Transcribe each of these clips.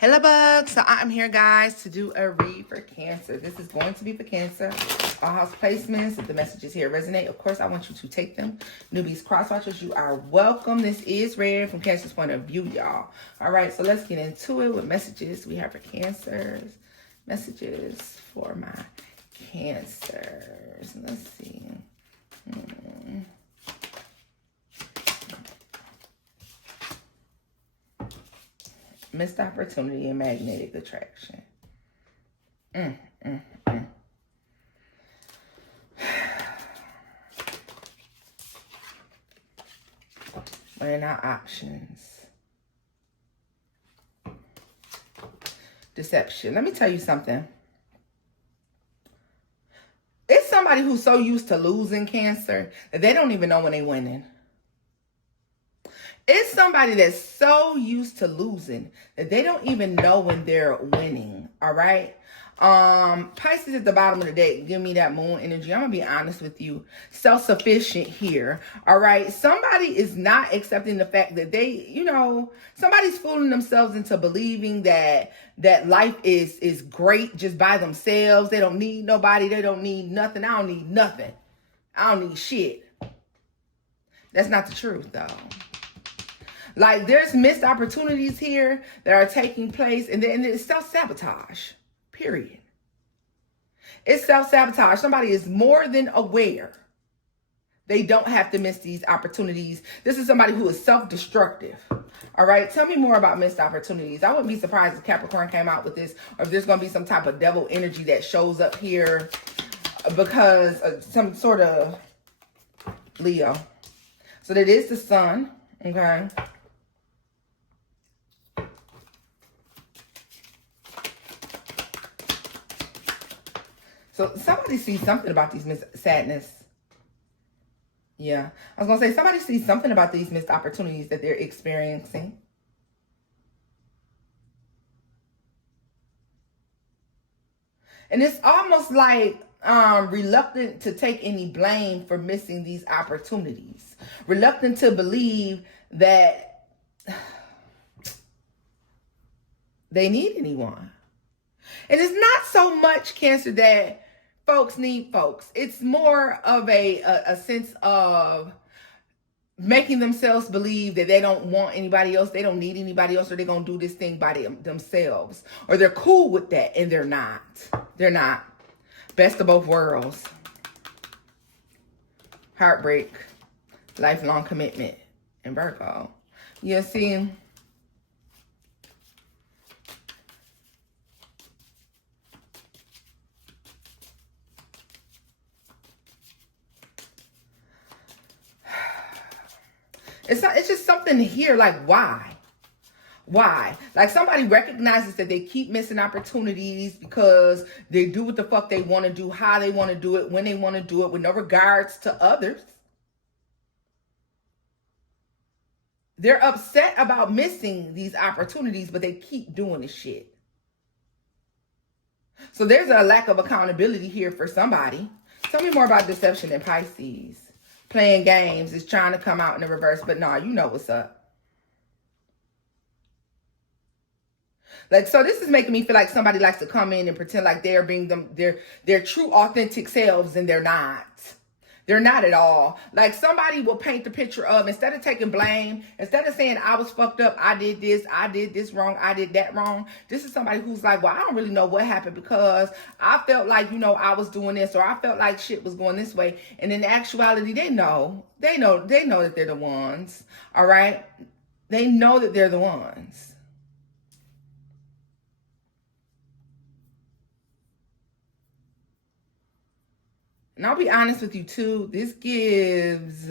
Hello bugs, so I'm here guys to do a read for Cancer. This is going to be for Cancer. All house placements, if the messages here resonate, of course I want you to take them. Newbies, cross watchers, you are welcome. This is read from Cancer's point of view, y'all. All right, so let's get into it with messages we have for Cancers. Messages for my Cancers. Let's see. Missed opportunity and magnetic attraction. Weighing out options. Deception. Let me tell you something. It's somebody who's so used to losing, Cancer, that they don't even know when they're winning. It's somebody that's so used to losing that they don't even know when they're winning. All right. Pisces at the bottom of the deck, give me that moon energy. I'm gonna be honest with you, self-sufficient here. All right. Somebody is not accepting the fact that somebody's fooling themselves into believing that life is great just by themselves. They don't need nobody. They don't need nothing. I don't need nothing. I don't need shit. That's not the truth though. Like, there's missed opportunities here that are taking place, and it's self-sabotage, period. It's self-sabotage. Somebody is more than aware they don't have to miss these opportunities. This is somebody who is self-destructive. All right, tell me more about missed opportunities. I wouldn't be surprised if Capricorn came out with this, or if there's going to be some type of devil energy that shows up here because of some sort of Leo. So that is the sun, okay? So somebody sees something about these sadness. Yeah. I was going to say, somebody sees something about these missed opportunities that they're experiencing. And it's almost like reluctant to take any blame for missing these opportunities. Reluctant to believe that they need anyone. And it's not so much, Cancer, that folks need folks. It's more of a sense of making themselves believe that they don't want anybody else, they don't need anybody else, or they're going to do this thing by themselves. Or they're cool with that, and they're not. They're not. Best of both worlds. Heartbreak. Lifelong commitment. And Virgo. Yeah, see... It's just something here, like, why? Why? Like, somebody recognizes that they keep missing opportunities because they do what the fuck they want to do, how they want to do it, when they want to do it, with no regards to others. They're upset about missing these opportunities, but they keep doing this shit. So there's a lack of accountability here for somebody. Tell me more about deception in Pisces. Playing games is trying to come out in the reverse, but nah, you know what's up. Like, so this is making me feel like somebody likes to come in and pretend like they're being their true authentic selves, and they're not. They're not at all. Like, somebody will paint the picture of, instead of taking blame, instead of saying I was fucked up, I did this wrong, I did that wrong. This is somebody who's like, well, I don't really know what happened because I felt like, I was doing this, or I felt like shit was going this way. And in actuality, they know that they're the ones. All right. They know that they're the ones. And I'll be honest with you too, this gives,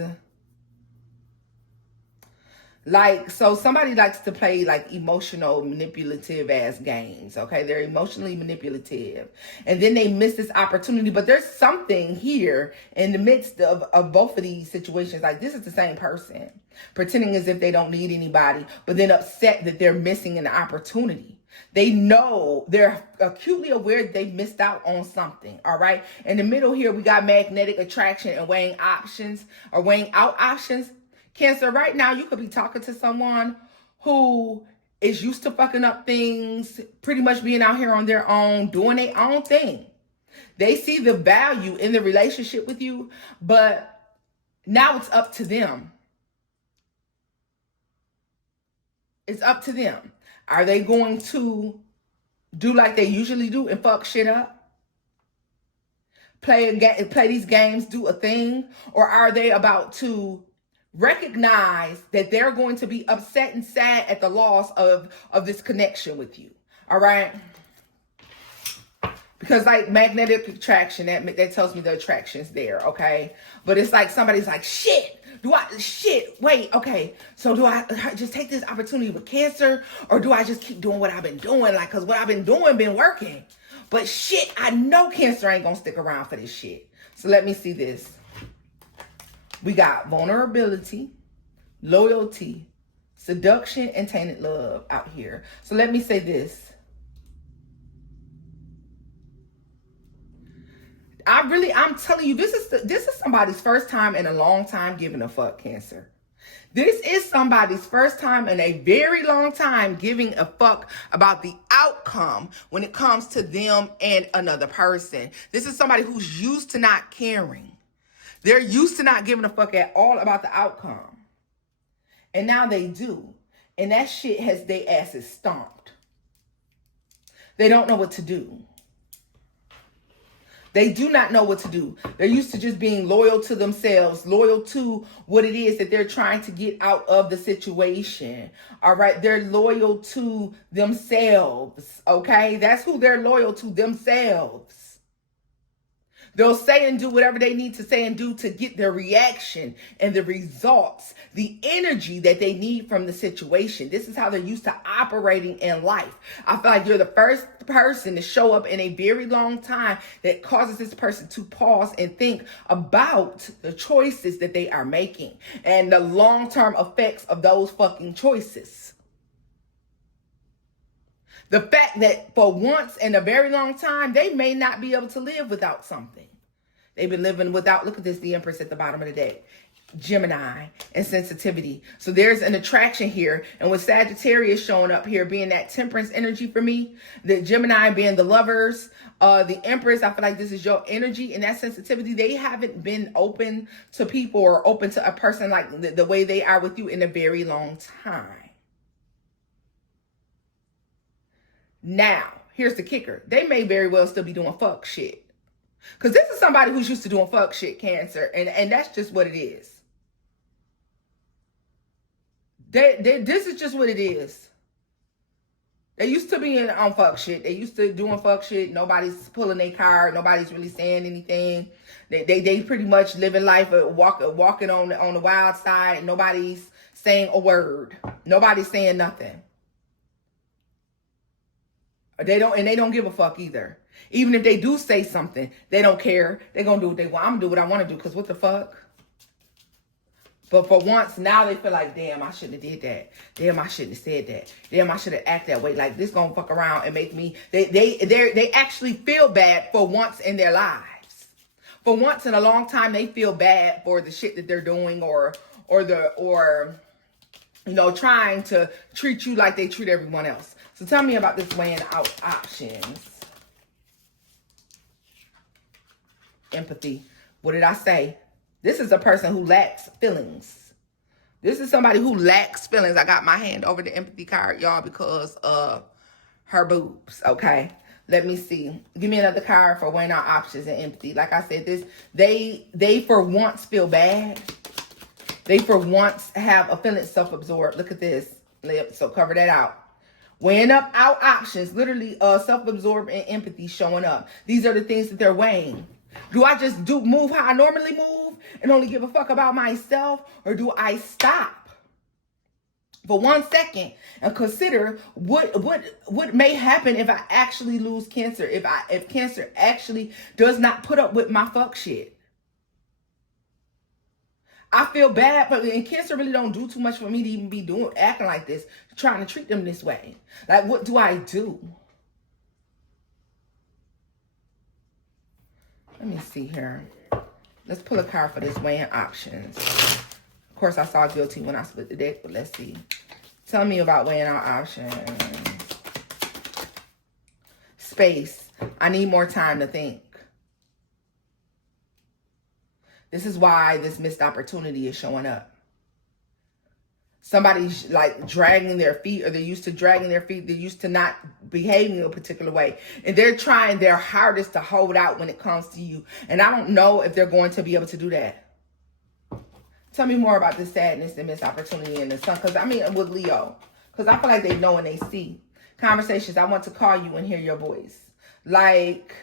like, so somebody likes to play like emotional manipulative ass games, okay? They're emotionally manipulative. And then they miss this opportunity, but there's something here in the midst of both of these situations. Like, this is the same person pretending as if they don't need anybody, but then upset that they're missing an opportunity. They know, they're acutely aware that they missed out on something, all right? In the middle here, we got magnetic attraction and weighing options, or weighing out options. Cancer, right now, you could be talking to someone who is used to fucking up things, pretty much being out here on their own, doing their own thing. They see the value in the relationship with you, but now it's up to them. It's up to them. Are they going to do like they usually do and fuck shit up? Play these games, do a thing? Or are they about to recognize that they're going to be upset and sad at the loss of this connection with you? All right? Because like magnetic attraction, that tells me the attraction's there, okay? But it's like somebody's like, wait, okay. So do I just take this opportunity with Cancer, or do I just keep doing what I've been doing? Like, cause what I've been doing been working. But shit, I know Cancer ain't gonna stick around for this shit. So let me see this. We got vulnerability, loyalty, seduction, and tainted love out here. So let me say this. I'm telling you, this is somebody's first time in a long time giving a fuck, Cancer. This is somebody's first time in a very long time giving a fuck about the outcome when it comes to them and another person. This is somebody who's used to not caring. They're used to not giving a fuck at all about the outcome. And now they do. And that shit has their asses stomped. They don't know what to do. They do not know what to do. They're used to just being loyal to themselves, loyal to what it is that they're trying to get out of the situation. All right. They're loyal to themselves. Okay. That's who they're loyal to, themselves. They'll say and do whatever they need to say and do to get their reaction and the results, the energy that they need from the situation. This is how they're used to operating in life. I feel like you're the first person to show up in a very long time that causes this person to pause and think about the choices that they are making and the long-term effects of those fucking choices. The fact that for once in a very long time, they may not be able to live without something. They've been living without, look at this, the Empress at the bottom of the deck. Gemini and sensitivity. So there's an attraction here. And with Sagittarius showing up here, being that temperance energy for me, the Gemini being the lovers, the Empress, I feel like this is your energy and that sensitivity. They haven't been open to people or open to a person like the way they are with you in a very long time. Now, here's the kicker. They may very well still be doing fuck shit. Because this is somebody who's used to doing fuck shit, Cancer. And that's just what it is. This is just what it is. They used to being on fuck shit. They used to doing fuck shit. Nobody's pulling their card. Nobody's really saying anything. They pretty much living life, walking on the wild side. Nobody's saying a word. Nobody's saying nothing. They don't give a fuck either. Even if they do say something, they don't care. They're going to do what they want. I'm going to do what I want to do because what the fuck? But for once, now they feel like, damn, I shouldn't have did that. Damn, I shouldn't have said that. Damn, I should have acted that way. Like, this going to fuck around and make me... They actually feel bad for once in their lives. For once in a long time, they feel bad for the shit that they're doing or trying to treat you like they treat everyone else. So tell me about this weighing out options. Empathy. What did I say? This is a person who lacks feelings. This is somebody who lacks feelings. I got my hand over the empathy card, y'all, because of her boobs. Okay. Let me see. Give me another card for weighing out options and empathy. Like I said, they for once feel bad. They for once have a feeling self-absorbed. Look at this. So cover that out. Weighing up out options. Literally self-absorbed and empathy showing up. These are the things that they're weighing. Do I just move how I normally move and only give a fuck about myself? Or do I stop for 1 second and consider what may happen if I actually lose Cancer? If Cancer actually does not put up with my fuck shit. I feel bad, and Cancer really don't do too much for me to even be acting like this, trying to treat them this way. Like, what do I do? Let me see here. Let's pull a card for this weighing options. Of course, I saw guilty when I split the deck, but let's see. Tell me about weighing out options. Space. I need more time to think. This is why this missed opportunity is showing up. Somebody's like dragging their feet, or they're used to dragging their feet. They're used to not behaving a particular way. And they're trying their hardest to hold out when it comes to you. And I don't know if they're going to be able to do that. Tell me more about this sadness and missed opportunity in the sun. Because I mean, with Leo. Because I feel like they know and they see. Conversations, I want to call you and hear your voice. Like,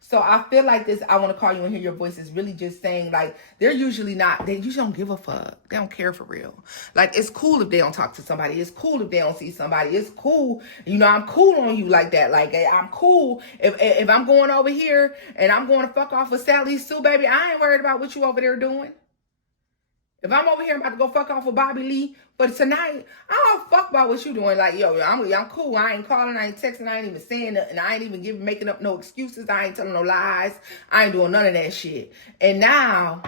so I feel like this, I want to call you and hear your voice is really just saying, like, they're usually not, they usually don't give a fuck. They don't care for real. Like, it's cool if they don't talk to somebody. It's cool if they don't see somebody. It's cool. You know, I'm cool on you like that. Like, I'm cool. If I'm going over here and I'm going to fuck off with Sally Sue, baby, I ain't worried about what you over there doing. If I'm over here, I'm about to go fuck off with Bobby Lee, but tonight, I don't fuck about what you doing. Like, yo, I'm cool. I ain't calling, I ain't texting, I ain't even saying nothing. I ain't even making up no excuses. I ain't telling no lies. I ain't doing none of that shit. And now,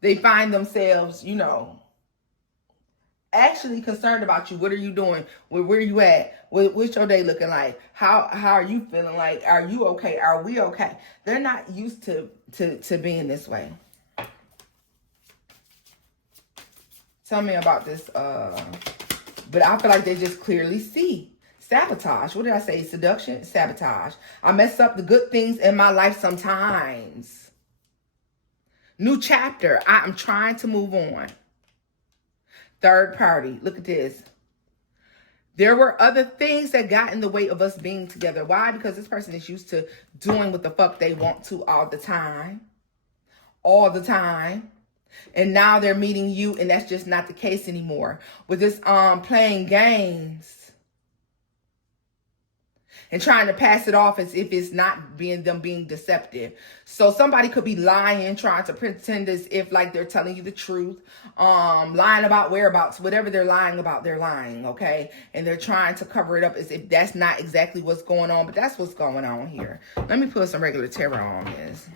they find themselves, you know, actually concerned about you. What are you doing? Where are you at? What's your day looking like? How are you feeling? Like, are you okay? Are we okay? They're not used to being this way. Tell me about this, but I feel like they just clearly see. Sabotage. What did I say? Seduction? Sabotage. I mess up the good things in my life sometimes. New chapter. I am trying to move on. Third party. Look at this. There were other things that got in the way of us being together. Why? Because this person is used to doing what the fuck they want to all the time. All the time. And now they're meeting you, and that's just not the case anymore. With this playing games and trying to pass it off as if it's not being deceptive. So somebody could be lying, trying to pretend as if like they're telling you the truth, lying about whereabouts, whatever they're lying about, they're lying, okay? And they're trying to cover it up as if that's not exactly what's going on, but that's what's going on here. Let me put some regular tarot on this.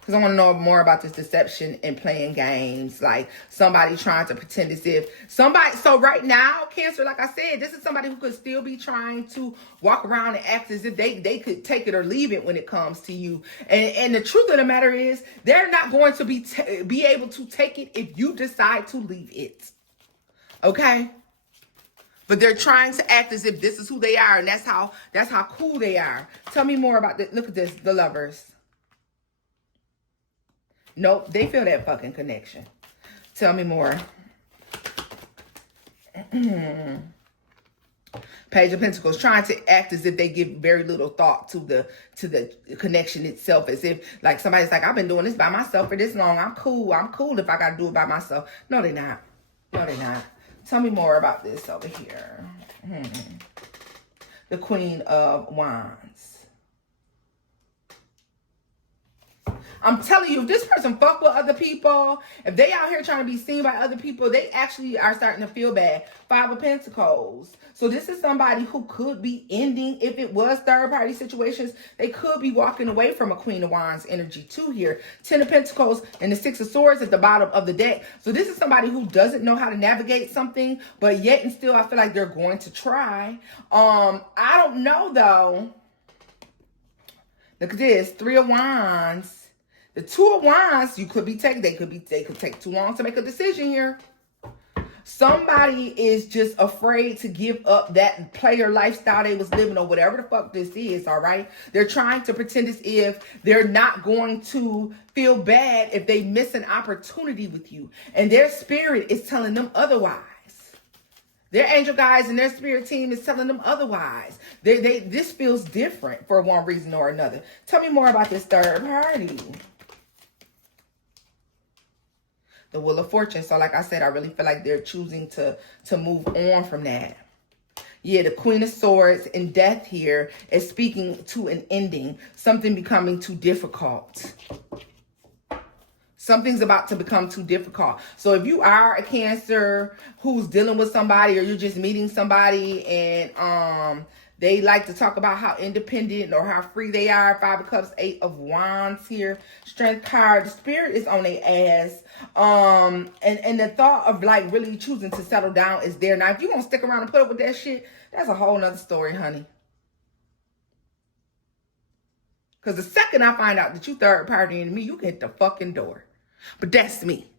Because I want to know more about this deception and playing games. Like somebody trying to pretend as if somebody. So right now, Cancer, like I said, this is somebody who could still be trying to walk around and act as if they could take it or leave it when it comes to you. And the truth of the matter is, they're not going to be able to take it if you decide to leave it. Okay? But they're trying to act as if this is who they are, and that's how cool they are. Tell me more about this. Look at this, the Lovers. Nope, they feel that fucking connection. Tell me more. Page of Pentacles, trying to act as if they give very little thought to the connection itself, as if like somebody's like, I've been doing this by myself for this long. I'm cool if I gotta do it by myself. No, they're not. No, they're not. Tell me more about this over here. The Queen of Wands. I'm telling you, if this person fuck with other people, if they out here trying to be seen by other people, they actually are starting to feel bad. Five of Pentacles. So this is somebody who could be ending, if it was third party situations, they could be walking away from a Queen of Wands energy too here. Ten of Pentacles and the Six of Swords at the bottom of the deck. So this is somebody who doesn't know how to navigate something, but yet and still I feel like they're going to try. I don't know though. Look at this, Three of Wands. The Two of Wands, you could be taking, they could take too long to make a decision here. Somebody is just afraid to give up that player lifestyle they was living or whatever the fuck this is, all right? They're trying to pretend as if they're not going to feel bad if they miss an opportunity with you. And their spirit is telling them otherwise. Their angel guides and their spirit team is telling them otherwise. This feels different for one reason or another. Tell me more about this third party. The Wheel of Fortune. So like I said, I really feel like they're choosing to move on from that. Yeah, the Queen of Swords and Death here is speaking to an ending. Something becoming too difficult. Something's about to become too difficult. So if you are a Cancer who's dealing with somebody, or you're just meeting somebody and They like to talk about how independent or how free they are. Five of Cups, Eight of Wands here. Strength card. The spirit is on their ass. And the thought of like really choosing to settle down is there. Now, if you want to stick around and put up with that shit, that's a whole nother story, honey. Because the second I find out that you third party into me, you can hit the fucking door. But that's me.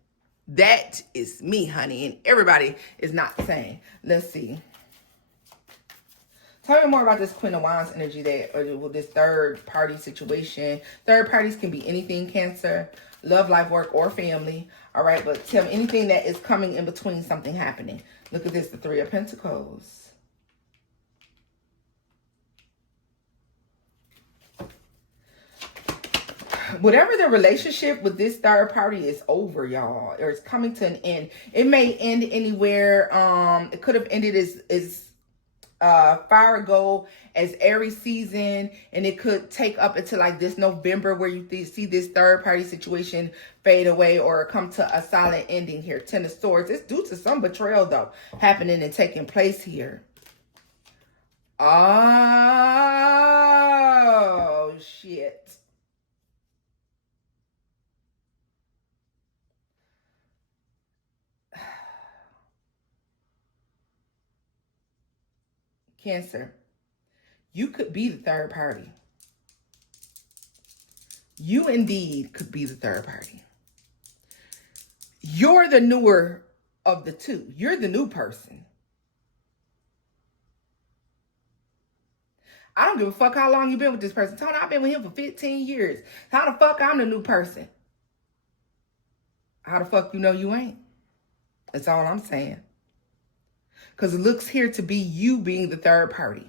That is me, honey. And everybody is not the same. Let's see. Tell me more about this Queen of Wands energy or this third party situation. Third parties can be anything, Cancer, love, life, work, or family. All right, but tell me anything that is coming in between something happening. Look at this, the Three of Pentacles. Whatever the relationship with this third party is over, y'all, or it's coming to an end. It may end anywhere. It could have ended as far ago as Aries season, and it could take up until like this November where you see this third party situation fade away or come to a solid ending here. Ten of Swords. It's due to some betrayal though happening and taking place here. Oh shit. Cancer, you could be the third party. You indeed could be the third party. You're the newer of the two. You're the new person. I don't give a fuck how long you've been with this person. Tony, I've been with him for 15 years. How the fuck I'm the new person? How the fuck you know you ain't? That's all I'm saying. Because it looks here to be you being the third party.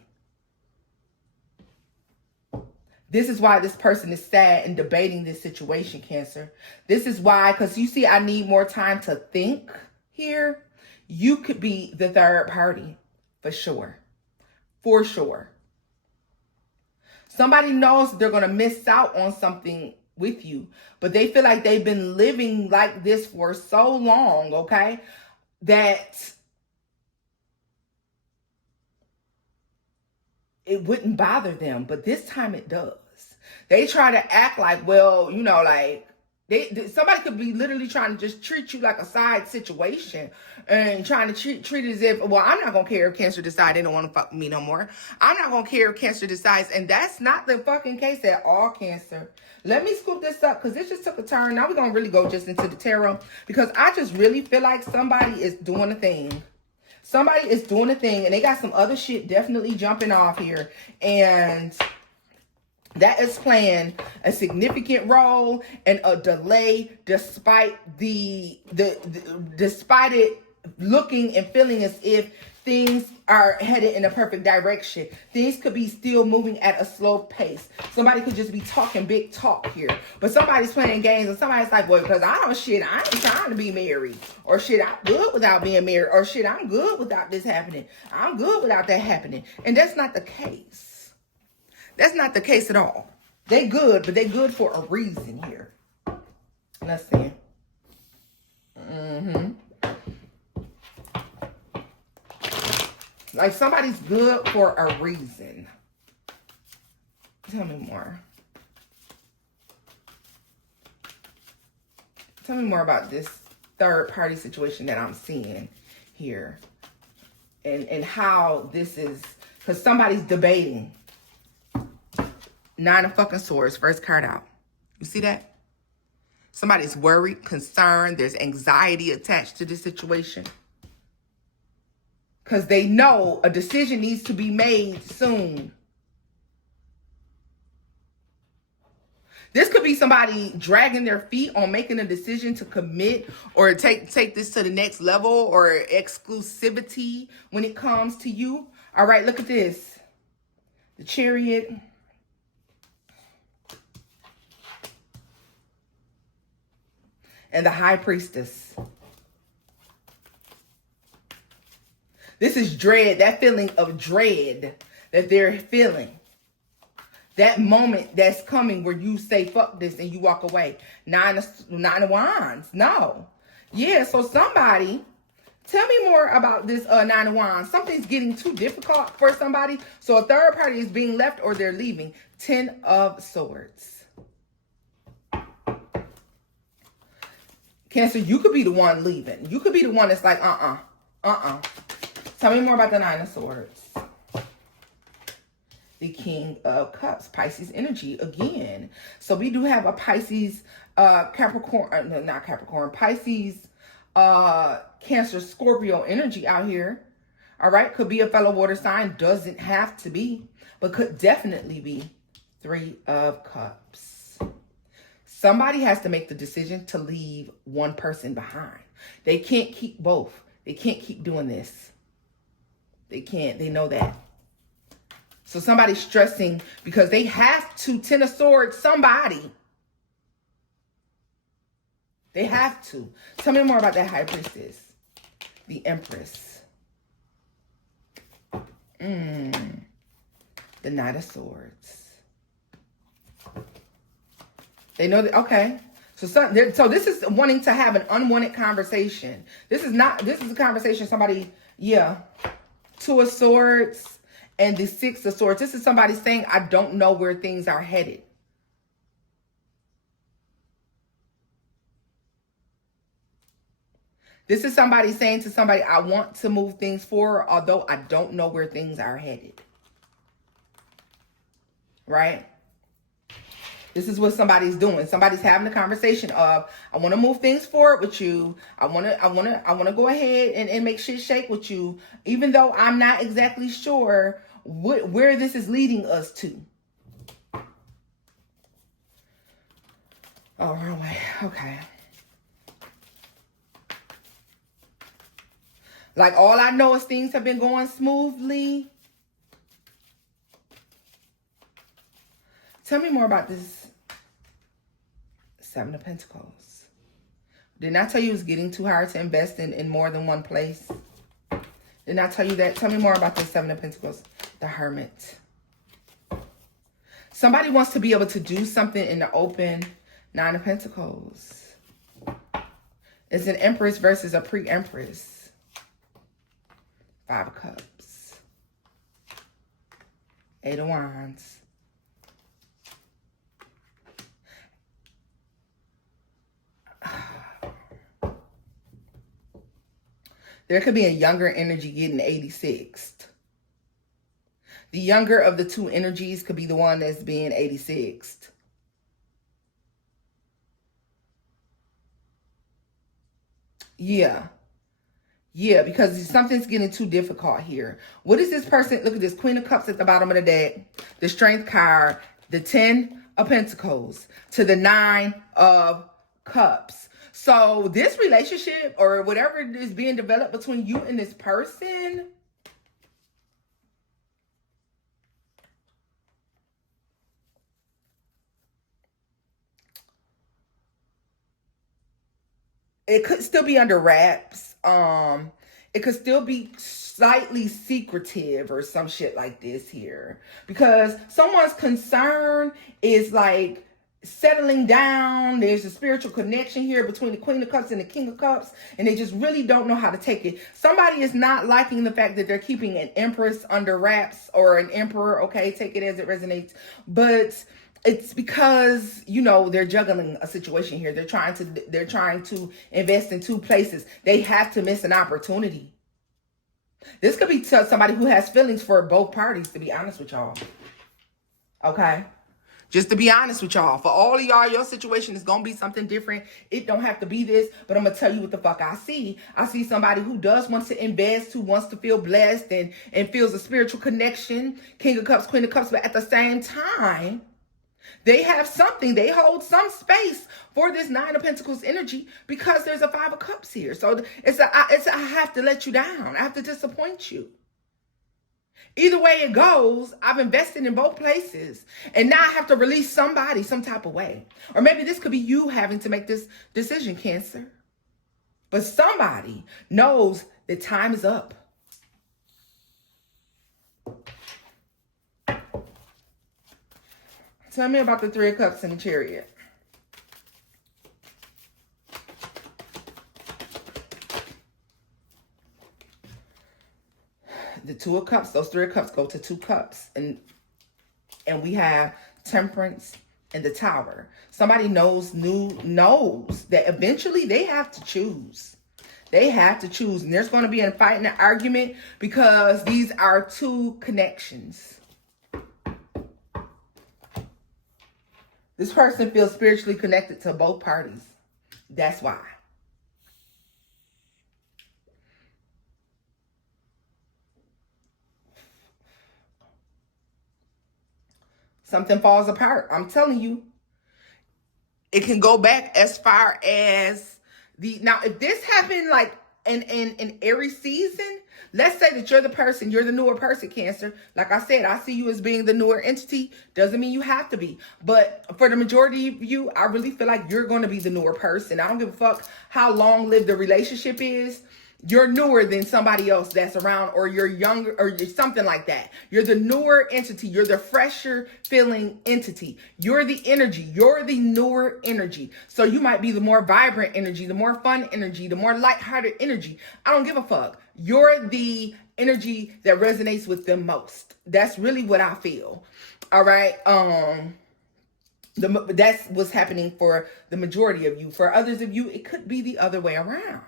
This is why this person is sad and debating this situation, Cancer. This is why, because you see, I need more time to think here. You could be the third party for sure. For sure. Somebody knows they're going to miss out on something with you, but they feel like they've been living like this for so long, okay, that it wouldn't bother them, but this time it does. They try to act like, well, you know, like somebody could be literally trying to just treat you like a side situation and trying to treat it as if, well, I'm not going to care if Cancer decides they don't want to fuck with me no more. I'm not going to care if Cancer decides. And that's not the fucking case at all, Cancer. Let me scoop this up because this just took a turn. Now we're going to really go just into the tarot because I just really feel like somebody is doing a thing. Somebody is doing a thing and they got some other shit definitely jumping off here. And that is playing a significant role and a delay despite despite it looking and feeling as if things are headed in a perfect direction. Things could be still moving at a slow pace. Somebody could just be talking big talk here. But somebody's playing games and somebody's like, well, because I ain't trying to be married. Or shit, I'm good without being married. Or shit, I'm good without this happening. I'm good without that happening. And that's not the case. That's not the case at all. They good, but they good for a reason here. Let's see. Like somebody's good for a reason. Tell me more. Tell me more about this third party situation that I'm seeing here. And how this is, because somebody's debating. Nine of fucking Swords, first card out. You see that? Somebody's worried, concerned. There's anxiety attached to this situation. Because they know a decision needs to be made soon. This could be somebody dragging their feet on making a decision to commit or take this to the next level or exclusivity when it comes to you. All right, look at this. The Chariot. And the High Priestess. This is dread, that feeling of dread that they're feeling. That moment that's coming where you say, fuck this, and you walk away. Nine of Wands. No. Yeah, so somebody Tell me more about this Nine of Wands. Something's getting too difficult for somebody. So a third party is being left or they're leaving. 10 of Swords. Cancer, you could be the one leaving. You could be the one that's like, Tell me more about the Nine of Swords. The King of Cups. Pisces energy again. So we do have a Pisces, Capricorn, no, not Capricorn, Pisces, Cancer, Scorpio energy out here. All right. Could be a fellow water sign. Doesn't have to be, but could definitely be. Three of Cups. Somebody has to make the decision to leave one person behind. They can't keep both. They can't keep doing this. They can't. They know that. So somebody's stressing because they have to. 10 of Swords, somebody. They have to. Tell me more about that High Priestess. The Empress. The Knight of Swords. They know that, okay. So this is wanting to have an unwanted conversation. This is a conversation somebody, yeah. Two of Swords and the Six of Swords. This is somebody saying, I don't know where things are headed. This is somebody saying to somebody, I want to move things forward, although I don't know where things are headed. Right? This is what somebody's doing. Somebody's having a conversation of, I want to move things forward with you. I want to go ahead and make shit shake with you, even though I'm not exactly sure where this is leading us to. Oh, wrong way. Okay. Like, all I know is things have been going smoothly. Tell me more about this Seven of Pentacles. Didn't I tell you it was getting too hard to invest in more than one place? Didn't I tell you that? Tell me more about this Seven of Pentacles. The Hermit. Somebody wants to be able to do something in the open. Nine of Pentacles. It's an Empress versus a pre-Empress. Five of Cups. Eight of Wands. There could be a younger energy getting 86th. The younger of the two energies could be the one that's being 86th. Yeah. Yeah, because something's getting too difficult here. What is this person? Look at this. Queen of Cups at the bottom of the deck. The Strength card. The 10 of Pentacles. To the 9 of Cups. So this relationship or whatever is being developed between you and this person, it could still be under wraps. It could still be slightly secretive or some shit like this here. Because someone's concern is like settling down. There's a spiritual connection here between the Queen of Cups and the King of Cups, and they just really don't know how to take it. Somebody is not liking the fact that they're keeping an Empress under wraps or an Emperor. Okay, take it as it resonates. But it's because, you know, they're juggling a situation here. They're trying to invest in two places. They have to miss an opportunity. This could be somebody who has feelings for both parties, to be honest with y'all. Okay? Just to be honest with y'all, for all of y'all, your situation is going to be something different. It don't have to be this, but I'm going to tell you what the fuck I see. I see somebody who does want to invest, who wants to feel blessed and feels a spiritual connection. King of Cups, Queen of Cups, but at the same time, they have something. They hold some space for this Nine of Pentacles energy because there's a Five of Cups here. So I have to let you down. I have to disappoint you. Either way it goes, I've invested in both places. And now I have to release somebody some type of way. Or maybe this could be you having to make this decision, Cancer. But somebody knows that time is up. Tell me about the Three of Cups and the Chariot. the Two of Cups, those Three of Cups go to Two Cups. And we have Temperance and the Tower. Somebody knows that eventually they have to choose. They have to choose. And there's going to be a fight and an argument because these are two connections. This person feels spiritually connected to both parties. That's why. Something falls apart. I'm telling you. It can go back as far as now, if this happened like in Aries season, let's say that you're the newer person, Cancer. Like I said, I see you as being the newer entity. Doesn't mean you have to be. But for the majority of you, I really feel like you're going to be the newer person. I don't give a fuck how long-lived the relationship is. You're newer than somebody else that's around, or you're younger, or you're something like that. You're the newer entity. You're the fresher feeling entity. You're the energy. You're the newer energy. So you might be the more vibrant energy, the more fun energy, the more lighthearted energy. I don't give a fuck. You're the energy that resonates with them most. That's really what I feel. All right. That's what's happening for the majority of you. For others of you, it could be the other way around.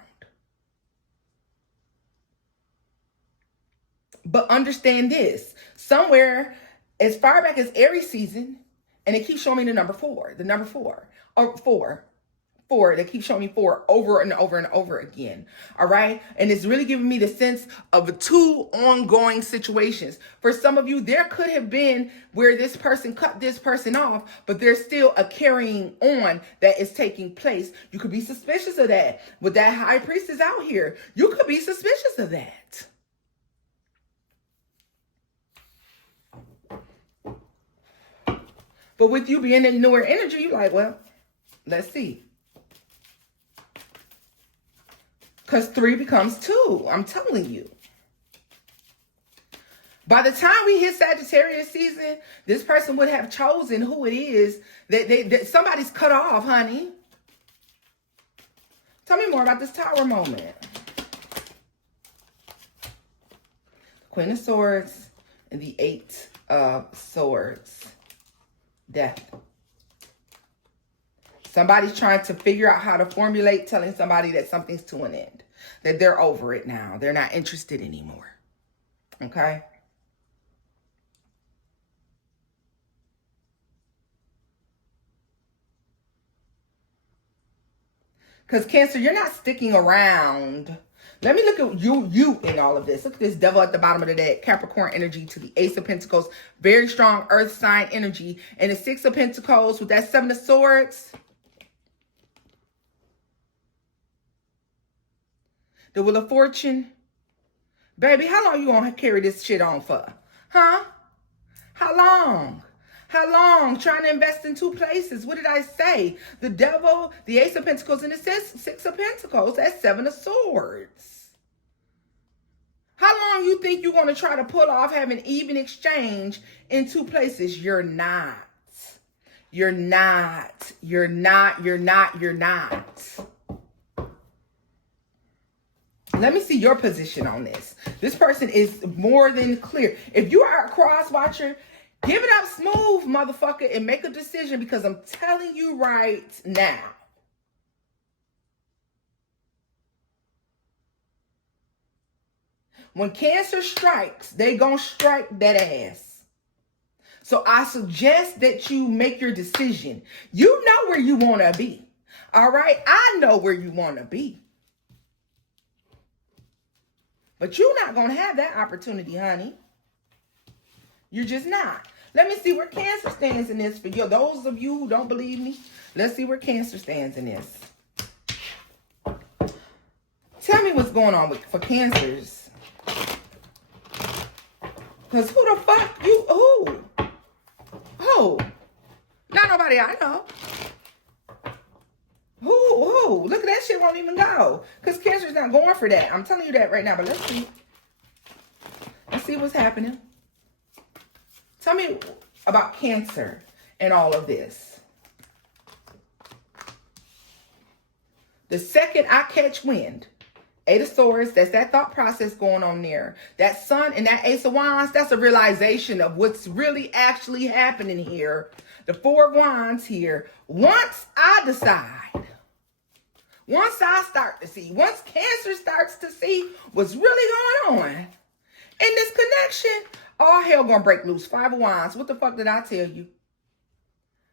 But understand this, somewhere as far back as Aries season, and it keeps showing me the number 4, they keep showing me 4 over and over and over again. All right. And it's really giving me the sense of 2 ongoing situations. For some of you, there could have been where this person cut this person off, but there's still a carrying on that is taking place. You could be suspicious of that. With that High Priestess out here, you could be suspicious of that. But with you being in newer energy, you're like, well, let's see. Because 3 becomes 2. I'm telling you. By the time we hit Sagittarius season, this person would have chosen who it is that somebody's cut off, honey. Tell me more about this Tower moment. Queen of Swords and the 8 of Swords. Death. Somebody's trying to figure out how to formulate telling somebody that something's to an end. That they're over it now. They're not interested anymore. Okay? Because Cancer, you're not sticking around. Let me look at you in all of this. Look at this Devil at the bottom of the deck. Capricorn energy to the Ace of Pentacles. Very strong earth sign energy. And the 6 of Pentacles with that 7 of Swords. The Wheel of Fortune. Baby, how long you gonna carry this shit on for? Huh? How long? How long? Trying to invest in 2 places. What did I say? The Devil, the Ace of Pentacles, and the 6 of Pentacles. That's 7 of Swords. How long you think you're going to try to pull off having even exchange in 2 places? You're not. You're not. You're not. You're not. You're not. Let me see your position on this. This person is more than clear. If you are a cross watcher, give it up smooth, motherfucker, and make a decision, because I'm telling you right now. When Cancer strikes, they gonna strike that ass. So I suggest that you make your decision. You know where you want to be. All right? I know where you want to be. But you're not going to have that opportunity, honey. You're just not. Let me see where Cancer stands in this for you. Those of you who don't believe me, let's see where Cancer stands in this. Tell me what's going on for Cancers. Because who the fuck you, who? Who? Not nobody I know. Who? Look at that shit won't even go. Because Cancer's not going for that. I'm telling you that right now. But let's see. Let's see what's happening. Tell me about Cancer and all of this. The second I catch wind, Eight of Swords, that's that thought process going on there. That Sun and that Ace of Wands, that's a realization of what's really actually happening here. The Four of Wands here. Once I decide, once I start to see, once Cancer starts to see what's really going on in this connection, all hell gonna break loose. Five of Wands. What the fuck did I tell you?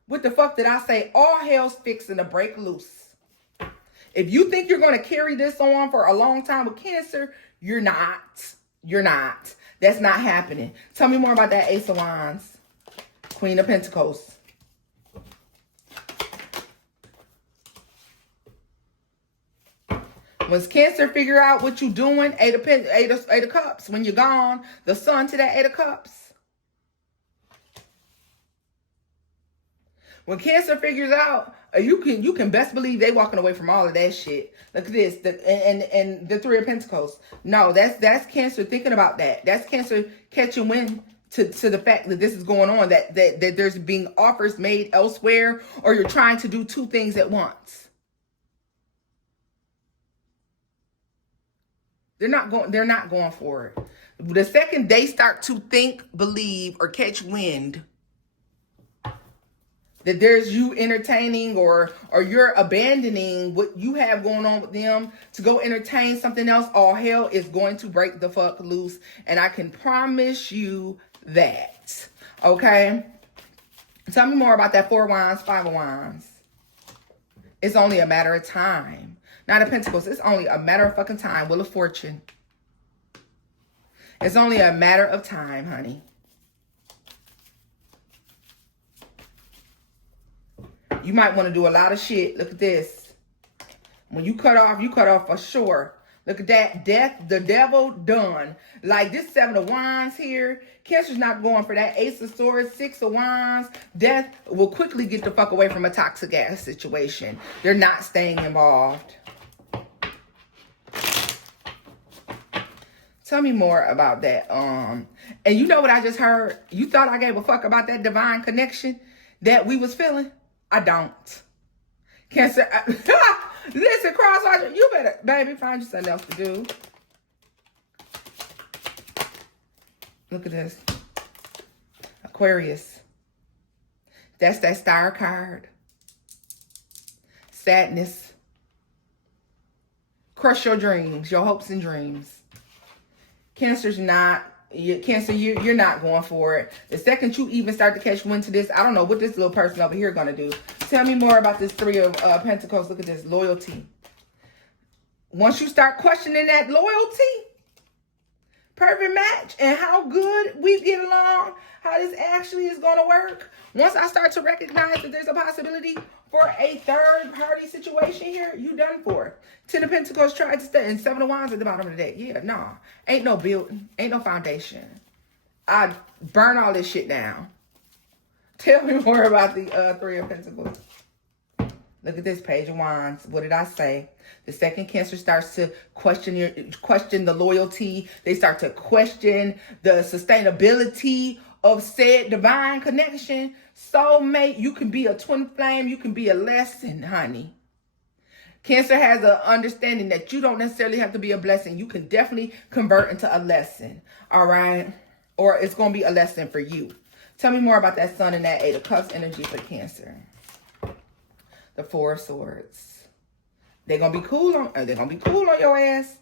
What the fuck did I say? All hell's fixing to break loose. If you think you're going to carry this on for a long time with Cancer, you're not. You're not. That's not happening. Tell me more about that Ace of Wands. Queen of Pentacles. Once Cancer figure out what you're doing, Eight of Cups. When you're gone, the Sun to that Eight of Cups. When Cancer figures out, you can best believe they walking away from all of that shit. Look at this, and the Three of Pentacles. No, that's Cancer thinking about that. That's Cancer catching wind to the fact that this is going on, that there's being offers made elsewhere, or you're trying to do two things at once. They're not going for it. The second they start to think, believe, or catch wind that there's you entertaining or you're abandoning what you have going on with them to go entertain something else, all hell is going to break the fuck loose. And I can promise you that. Okay? Tell me more about that Four of Wands, Five of Wands. It's only a matter of time. Nine of Pentacles, it's only a matter of fucking time. Wheel of Fortune. It's only a matter of time, honey. You might want to do a lot of shit. Look at this. When you cut off for sure. Look at that. Death, the devil, done. Like this Seven of Wands here. Cancer's not going for that. Ace of Swords, Six of Wands. Death will quickly get the fuck away from a toxic ass situation. They're not staying involved. Tell me more about that. And you know what I just heard? You thought I gave a fuck about that divine connection that we was feeling? I don't. Cancer. Listen, crosswatcher, you better, baby, find you something else to do. Look at this. Aquarius. That's that star card. Sadness. Crush your dreams, your hopes and dreams. Cancer's not. Cancer, you're not going for it. The second you even start to catch wind to this, I don't know what this little person over here gonna do. Tell me more about this Three of Pentacles. Look at this, loyalty. Once you start questioning that loyalty, perfect match, and how good we get along, how this actually is gonna work. Once I start to recognize that there's a possibility for a third party situation here, you done for. Ten of Pentacles tried to stay, and Seven of Wands at the bottom of the deck. Yeah, nah. Ain't no building. Ain't no foundation. I burn all this shit down. Tell me more about the Three of Pentacles. Look at this Page of Wands. What did I say? The second Cancer starts to question the loyalty. They start to question the sustainability of said divine connection. Soulmate, you can be a twin flame. You can be a lesson, honey. Cancer has an understanding that you don't necessarily have to be a blessing. You can definitely convert into a lesson, all right? Or it's going to be a lesson for you. Tell me more about that Sun and that Eight of Cups energy for Cancer. The Four of Swords. They're going to be cool on your ass.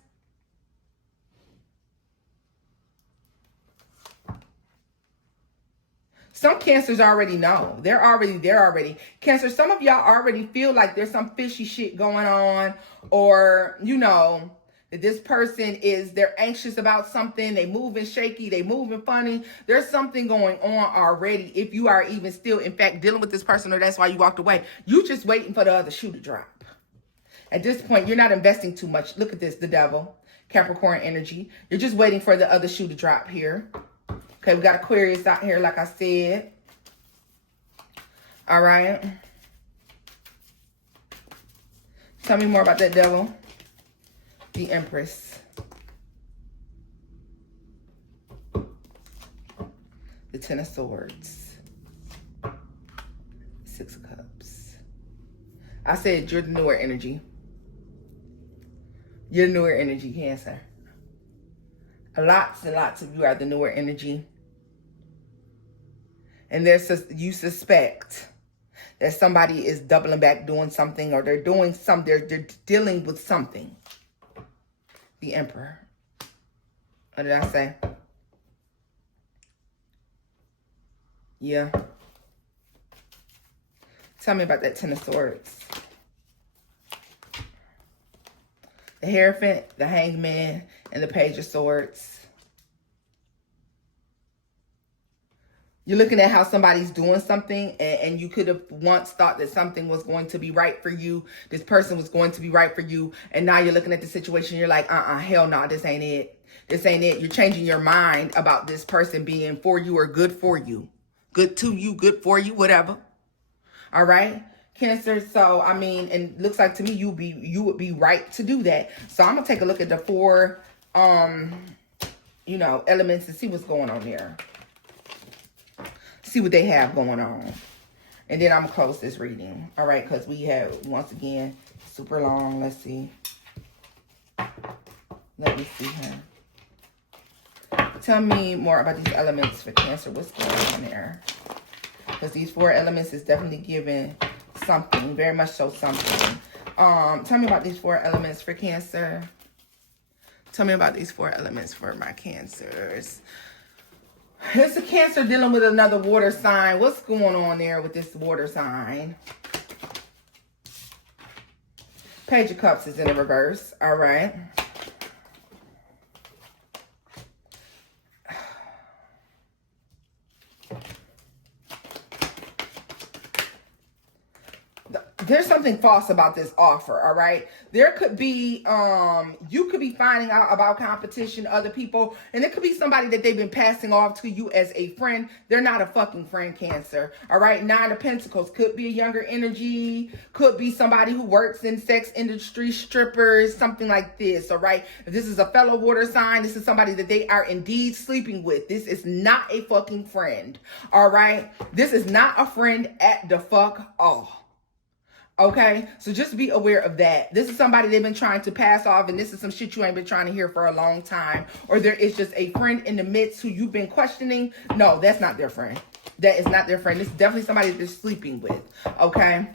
Some Cancers already know. They're already. Cancer, some of y'all already feel like there's some fishy shit going on, or, you know, that this person they're anxious about something. They moving shaky. They moving funny. There's something going on already. If you are even still, in fact, dealing with this person, or that's why you walked away, you just waiting for the other shoe to drop. At this point, you're not investing too much. Look at this, the devil, Capricorn energy. You're just waiting for the other shoe to drop here. Okay, we got Aquarius out here, like I said. All right. Tell me more about that devil. The Empress. The Ten of Swords. Six of Cups. I said you're the newer energy. You're newer energy, Cancer. Lots and lots of you are the newer energy. And you suspect that somebody is doubling back doing something, or they're doing something, they're dealing with something. The Emperor. What did I say? Yeah. Tell me about that Ten of Swords. The Hierophant, the Hangman, and the Page of Swords. You're looking at how somebody's doing something, and you could have once thought that something was going to be right for you. This person was going to be right for you. And now you're looking at the situation. You're like, hell no, this ain't it. This ain't it. You're changing your mind about this person being for you or good for you. Good to you, good for you, whatever. All right, Cancer. So, I mean, and looks like to me you would be right to do that. So I'm going to take a look at the 4, elements and see what's going on there. See what they have going on. And then I'm going to close this reading. All right, because we have, once again, super long. Let's see. Let me see here. Tell me more about these elements for Cancer. What's going on there? Because these 4 elements is definitely giving something. Very much so something. Tell me about these 4 elements for Cancer. Tell me about these 4 elements for my Cancers. It's a Cancer dealing with another water sign. What's going on there with this water sign? Page of Cups is in the reverse. All right. There's something false about this offer, all right? There could be, you could be finding out about competition, other people, and it could be somebody that they've been passing off to you as a friend. They're not a fucking friend, Cancer, all right? 9 of Pentacles could be a younger energy, could be somebody who works in sex industry, strippers, something like this, all right? If this is a fellow water sign, this is somebody that they are indeed sleeping with. This is not a fucking friend, all right? This is not a friend at the fuck all. Okay, so just be aware of that. This is somebody they've been trying to pass off, and this is some shit you ain't been trying to hear for a long time. Or there is just a friend in the midst who you've been questioning. No, that's not their friend. That is not their friend. This is definitely somebody they're sleeping with. Okay.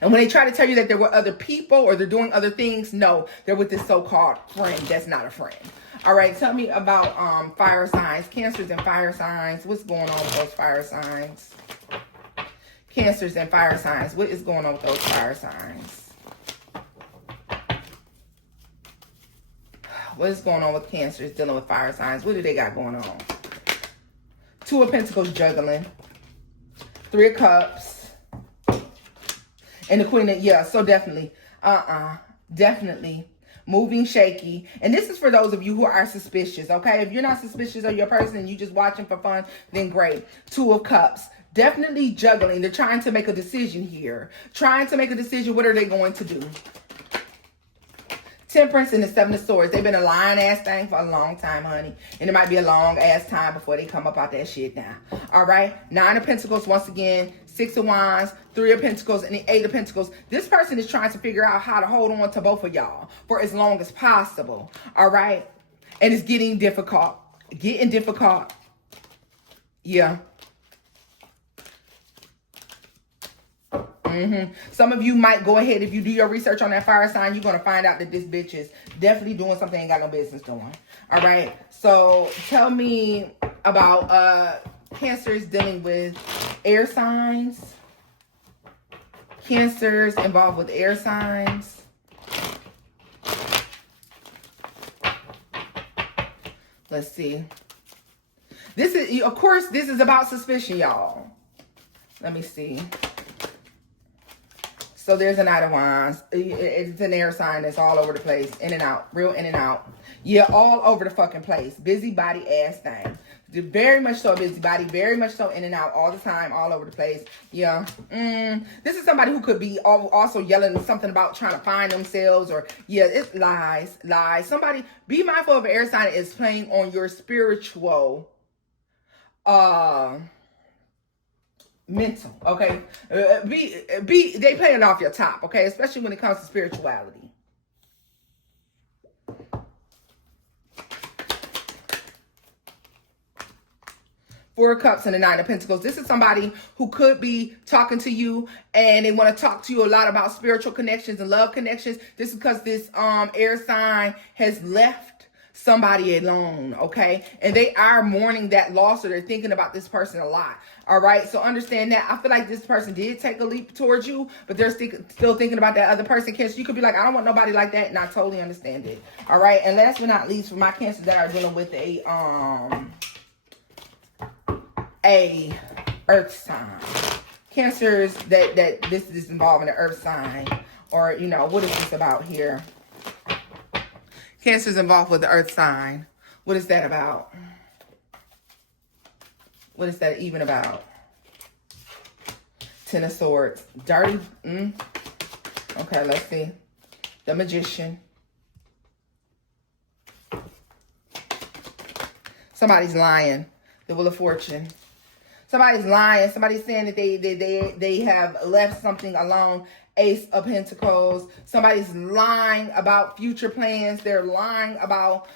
And when they try to tell you that there were other people or they're doing other things, no, they're with this so-called friend. That's not a friend. All right, tell me about fire signs, Cancers and fire signs. What's going on with those fire signs? Cancers and fire signs. What is going on with those fire signs? What is going on with Cancers dealing with fire signs? What do they got going on? 2 of Pentacles juggling. 3 of Cups. And the Queen of, yeah, so definitely. Definitely. Moving shaky. And this is for those of you who are suspicious, okay? If you're not suspicious of your person and you're just watching for fun, then great. 2 of Cups. Definitely juggling. They're trying to make a decision here. Trying to make a decision. What are they going to do? Temperance and the 7 of Swords. They've been a lying-ass thing for a long time, honey. And it might be a long-ass time before they come up out that shit now. All right? 9 of Pentacles once again. 6 of Wands. 3 of Pentacles and the 8 of Pentacles. This person is trying to figure out how to hold on to both of y'all for as long as possible. All right? And it's getting difficult. Getting difficult. Yeah. Some of you might go ahead, if you do your research on that fire sign, you're going to find out that this bitch is definitely doing something ain't got no business doing. All right. So tell me about Cancers dealing with air signs. Cancers involved with air signs. Let's see. This is, of course, this is about suspicion, y'all. Let me see. So there's a Knight of Wands. It's an air sign that's all over the place. In and out. Real in and out. Yeah, all over the fucking place. Busybody ass thing. Very much so a busybody. Very much so in and out all the time. All over the place. Yeah. This is somebody who could be also yelling something about trying to find themselves. Or, yeah, it's lies. Lies. Somebody, be mindful of an air sign that is playing on your spiritual mental, okay? They playing off your top, okay? Especially when it comes to spirituality. Four of Cups and the Nine of Pentacles. This is somebody who could be talking to you and they want to talk to you a lot about spiritual connections and love connections. This is because this air sign has left somebody alone, okay? And they are mourning that loss, or they're thinking about this person a lot, all right? So understand that. I feel like this person did take a leap towards you, but they're still thinking about that other person. Cancer, you could be like, I don't want nobody like that, and I totally understand it, all right? And last but not least, for my Cancers that are dealing with a earth sign. Cancers that this is involving an earth sign, or, you know, what is this about here? Cancer's involved with the earth sign. What is that about? What is that even about? Ten of Swords. Dirty. Okay, let's see. The Magician. Somebody's lying. The Wheel of Fortune. Somebody's lying. Somebody's saying that they have left something alone. Ace of Pentacles. Somebody's lying about future plans. They're lying about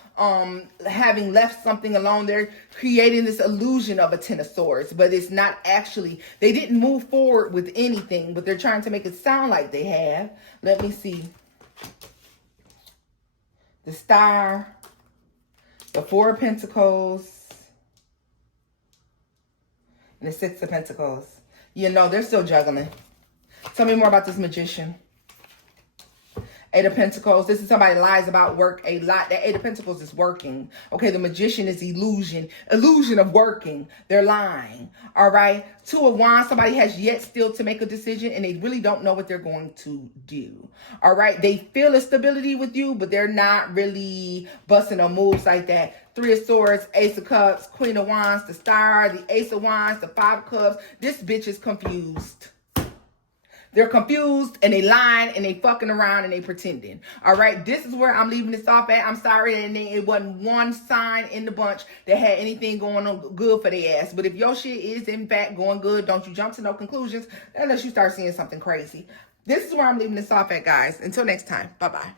having left something alone. They're creating this illusion of a Ten of Swords, but it's not actually. They didn't move forward with anything, but they're trying to make it sound like they have. Let me see. The Star. The Four of Pentacles. And the Six of Pentacles. You know, they're still juggling. Tell me more about this Magician. Eight of Pentacles. This is somebody lies about work a lot. The Eight of Pentacles is working. Okay, the Magician is illusion of working. They're lying. All right. Two of Wands. Somebody has yet still to make a decision, and they really don't know what they're going to do. All right. They feel a stability with you, but they're not really busting on moves like that. Three of Swords, Ace of Cups, Queen of Wands, the Star, the Ace of Wands, the Five of Cups. This bitch is confused. They're confused, and they lying, and they fucking around, and they pretending. All right, this is where I'm leaving this off at. I'm sorry, and it wasn't one sign in the bunch that had anything going on good for their ass. But if your shit is, in fact, going good, don't you jump to no conclusions unless you start seeing something crazy. This is where I'm leaving this off at, guys. Until next time, bye-bye.